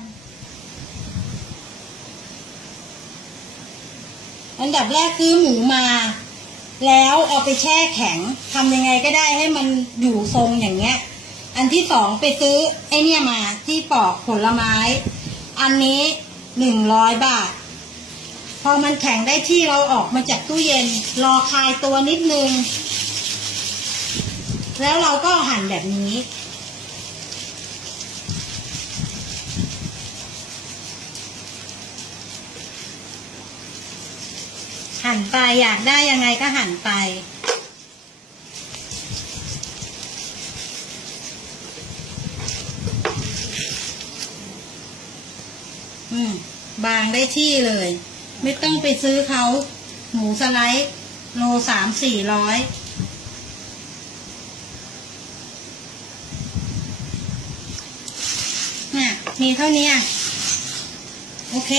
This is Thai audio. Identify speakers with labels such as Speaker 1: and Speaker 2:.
Speaker 1: ยังอันดับแรกซื้อหมูมา แล้วเอาไปแช่แข็งทำยังไงก็ได้ให้มันอยู่ทรงอย่างเงี้ย อันที่สองไปซื้อไอเนี่ยมาที่ปอกผลไม้ อันนี้หนึ่งร้อยบาท พอมันแข็งได้ที่เราออกมาจากตู้เย็น รอคลายตัวนิดนึง แล้วเราก็หั่นแบบนี้ หั่นไปอยากได้ยังไงก็หั่นไปอืมบางได้ที่เลย ไม่ต้องไปซื้อเขาหมูสไลด์โลสามสี่ร้อยเนี่ยมีเท่านี้อะโอเค